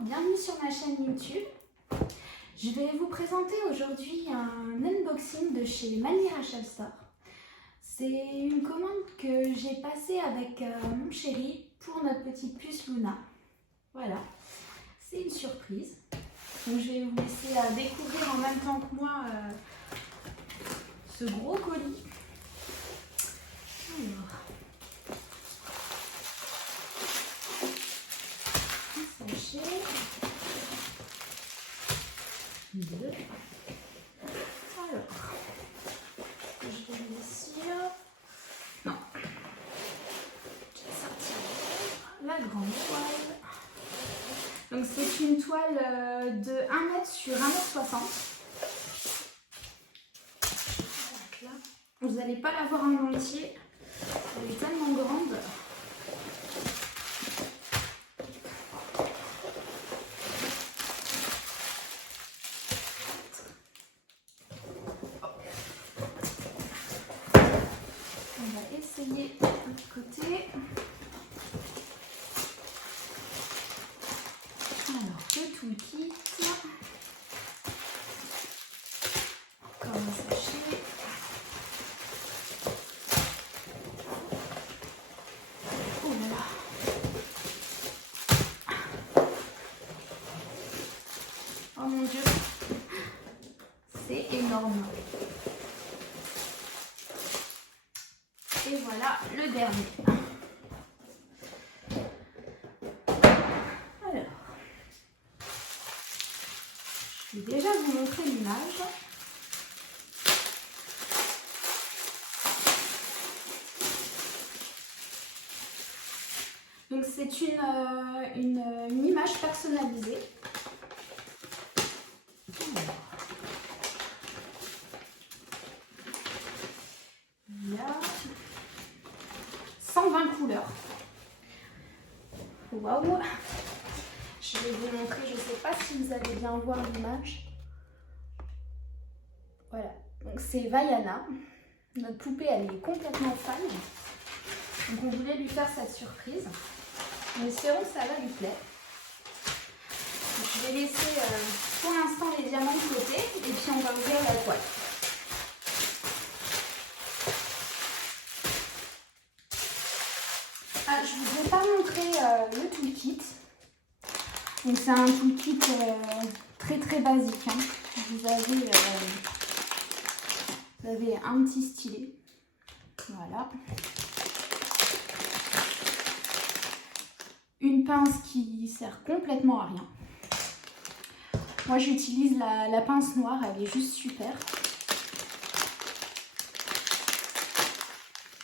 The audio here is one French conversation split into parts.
bienvenue sur ma chaîne YouTube. Je vais vous présenter aujourd'hui un unboxing de chez Mani Rachel Store. C'est une commande que j'ai passée avec mon chéri pour notre petite puce Luna. Voilà, c'est une surprise. Donc je vais vous laisser découvrir en même temps que moi ce gros colis. Alors, sachet. Deux. Alors, je vais le ici. Non. J'ai sorti la grande toile. Donc c'est une toile de 1 m sur 1 m 60. Là. Vous n'allez pas la voir en entier. Elle est tellement grande. On va essayer de l'autre côté. Alors, le toolkit. Encore un sachet. Oh là là. Oh mon Dieu. C'est énorme. Et voilà le dernier. Alors, je vais déjà vous montrer l'image. Donc c'est une image personnalisée. Il y a 120 couleurs. Waouh! Je vais vous montrer, je ne sais pas si vous allez bien voir l'image. Voilà, donc c'est Vaiana. Notre poupée, elle est complètement fan. Donc on voulait lui faire cette surprise. Nous espérons que ça va lui plaire. Donc, je vais laisser pour l'instant les diamants de côté et puis on va ouvrir la toile. Ah, je ne vous ai pas montré le toolkit. Donc c'est un toolkit très basique. Hein. Vous avez un petit stylet. Voilà. Une pince qui sert complètement à rien. Moi j'utilise la pince noire, elle est juste super.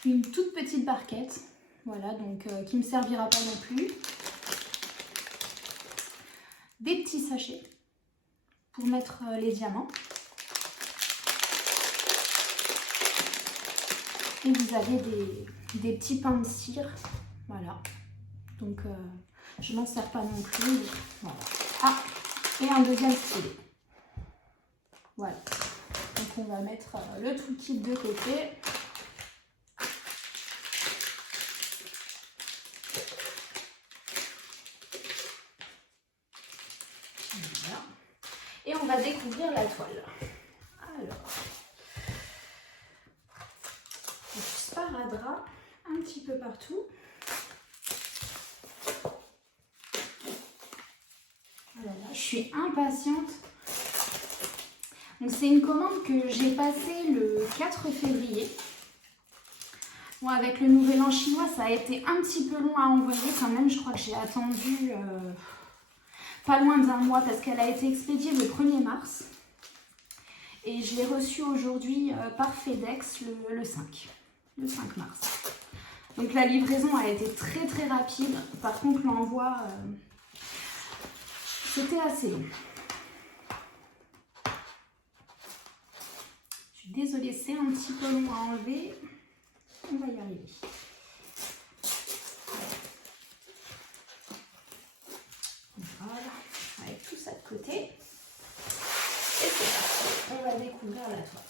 Une toute petite barquette, voilà, donc qui ne me servira pas non plus. Des petits sachets pour mettre les diamants. Et vous avez des petits pains de cire, voilà. Donc je m'en sers pas non plus. Voilà. Ah, et un deuxième stylet. Voilà. Donc on va mettre le toolkit de côté. Voilà. Et on va découvrir la toile. Alors, du sparadrap un petit peu partout. Voilà, je suis impatiente. Donc c'est une commande que j'ai passée le 4 février. Bon, avec le nouvel an chinois, ça a été un petit peu long à envoyer quand même. Je crois que j'ai attendu pas loin d'1 mois parce qu'elle a été expédiée le 1er mars. Et je l'ai reçue aujourd'hui par FedEx le 5 mars. Donc la livraison a été très rapide. Par contre, l'envoi, c'était assez long. Je suis désolée, c'est un petit peu long à enlever. On va y arriver. Voilà, avec tout ça de côté. Et c'est parti, on va découvrir la toile.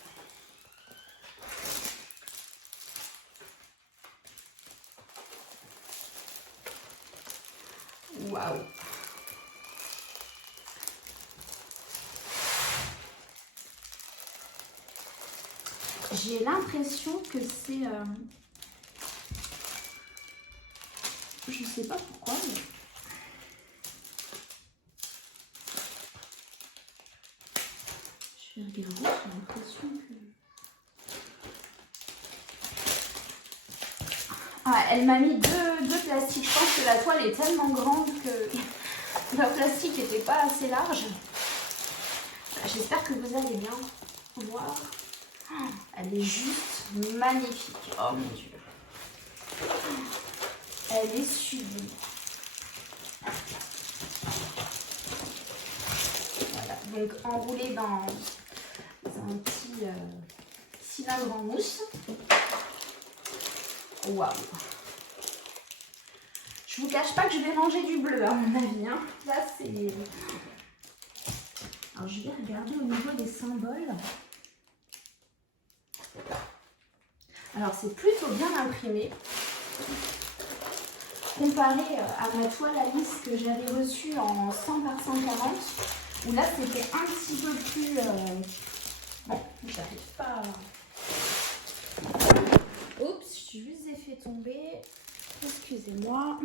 Waouh! j'ai l'impression que c'est... je sais pas pourquoi, mais... Je vais regarder, j'ai l'impression que... Ah, elle m'a mis deux plastiques. Je pense que la toile est tellement grande que le plastique n'était pas assez large. J'espère que vous allez bien voir. Elle est juste magnifique. Oh mon Dieu. Elle est sublime. Voilà, donc enroulée dans un petit cylindre en mousse. Waouh. Je vous cache pas que je vais manger du bleu à mon avis. Hein. Là c'est... Alors je vais regarder au niveau des symboles. Alors c'est plutôt bien imprimé. Comparé à ma toile Alice que j'avais reçue en 100 par 140, où là c'était un petit peu plus... Bon, j'arrive pas... Oups, je vous ai fait tomber. Excusez-moi.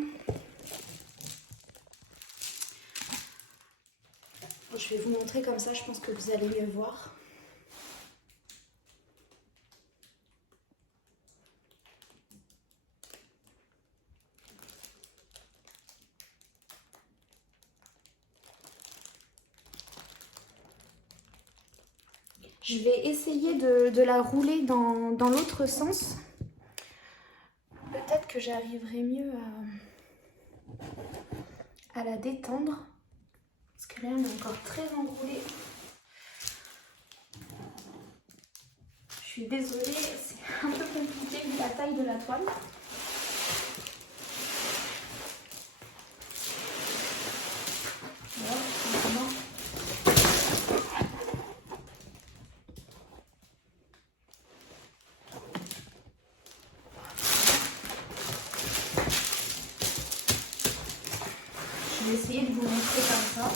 Je vais vous montrer comme ça, je pense que vous allez mieux voir. Je vais essayer de la rouler dans l'autre sens. Peut-être que j'arriverai mieux à la détendre. Parce que là, elle est encore très enroulée. Je suis désolée, c'est un peu compliqué vu la taille de la toile. Voilà, simplement. Je vais essayer de vous montrer comme ça.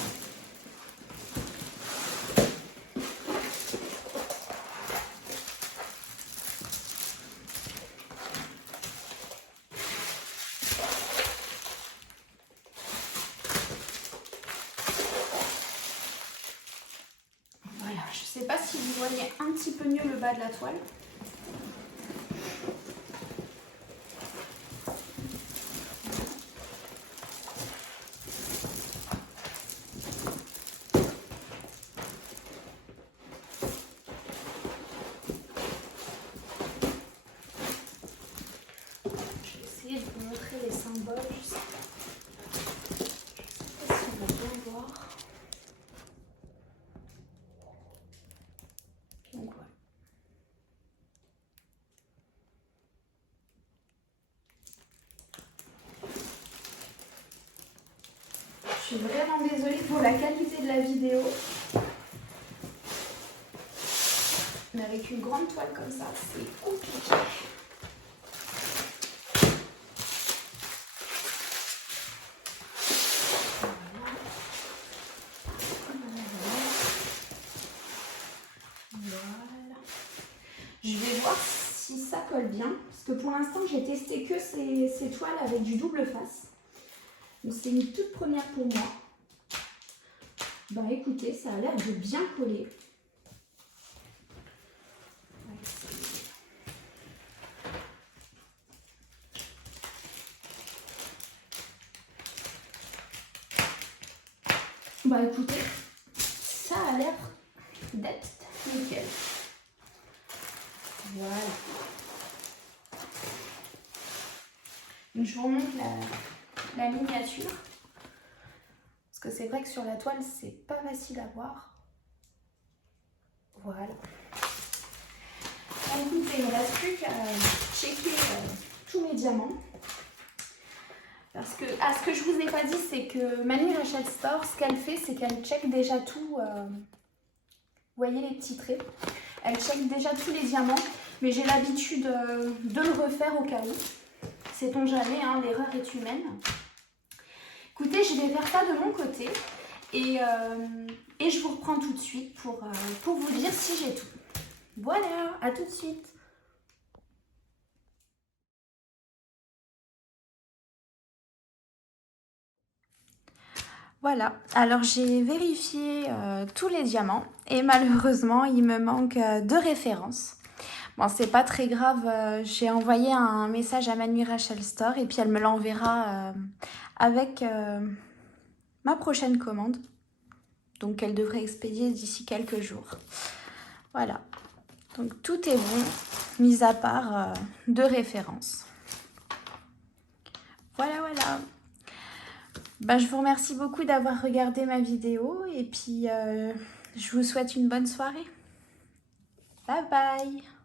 Voilà, je ne sais pas si vous voyez un petit peu mieux le bas de la toile. Les symboles, je sais pas si on va bien voir. Donc voilà. Je suis vraiment désolée pour la qualité de la vidéo. Mais avec une grande toile comme ça, c'est compliqué. Je vais voir si ça colle bien, parce que pour l'instant j'ai testé que ces toiles avec du double face. Donc c'est une toute première pour moi. Bah écoutez, ça a l'air de bien coller. Bah écoutez, ça a l'air d'être nickel. Voilà. Donc je vous remonte la miniature. Parce que c'est vrai que sur la toile, c'est pas facile à voir. Voilà. Écoutez, il ne reste plus qu'à checker tous mes diamants. Parce que, ce que je vous ai pas dit, c'est que Manu Rachel Store, ce qu'elle fait, c'est qu'elle check déjà tout. Vous voyez les petits traits? Elle check déjà tous les diamants, mais j'ai l'habitude de le refaire au cas où. Sait-on jamais, hein, l'erreur est humaine. Écoutez, je vais faire ça de mon côté et je vous reprends tout de suite pour vous dire si j'ai tout. Voilà, à tout de suite. Voilà, alors j'ai vérifié tous les diamants et malheureusement il me manque 2 références. Bon, c'est pas très grave, j'ai envoyé un message à Manu Rachel Store et puis elle me l'enverra avec ma prochaine commande. Donc elle devrait expédier d'ici quelques jours. Voilà, donc tout est bon, mis à part 2 références. Voilà, voilà. Ben, je vous remercie beaucoup d'avoir regardé ma vidéo et puis je vous souhaite une bonne soirée. Bye bye!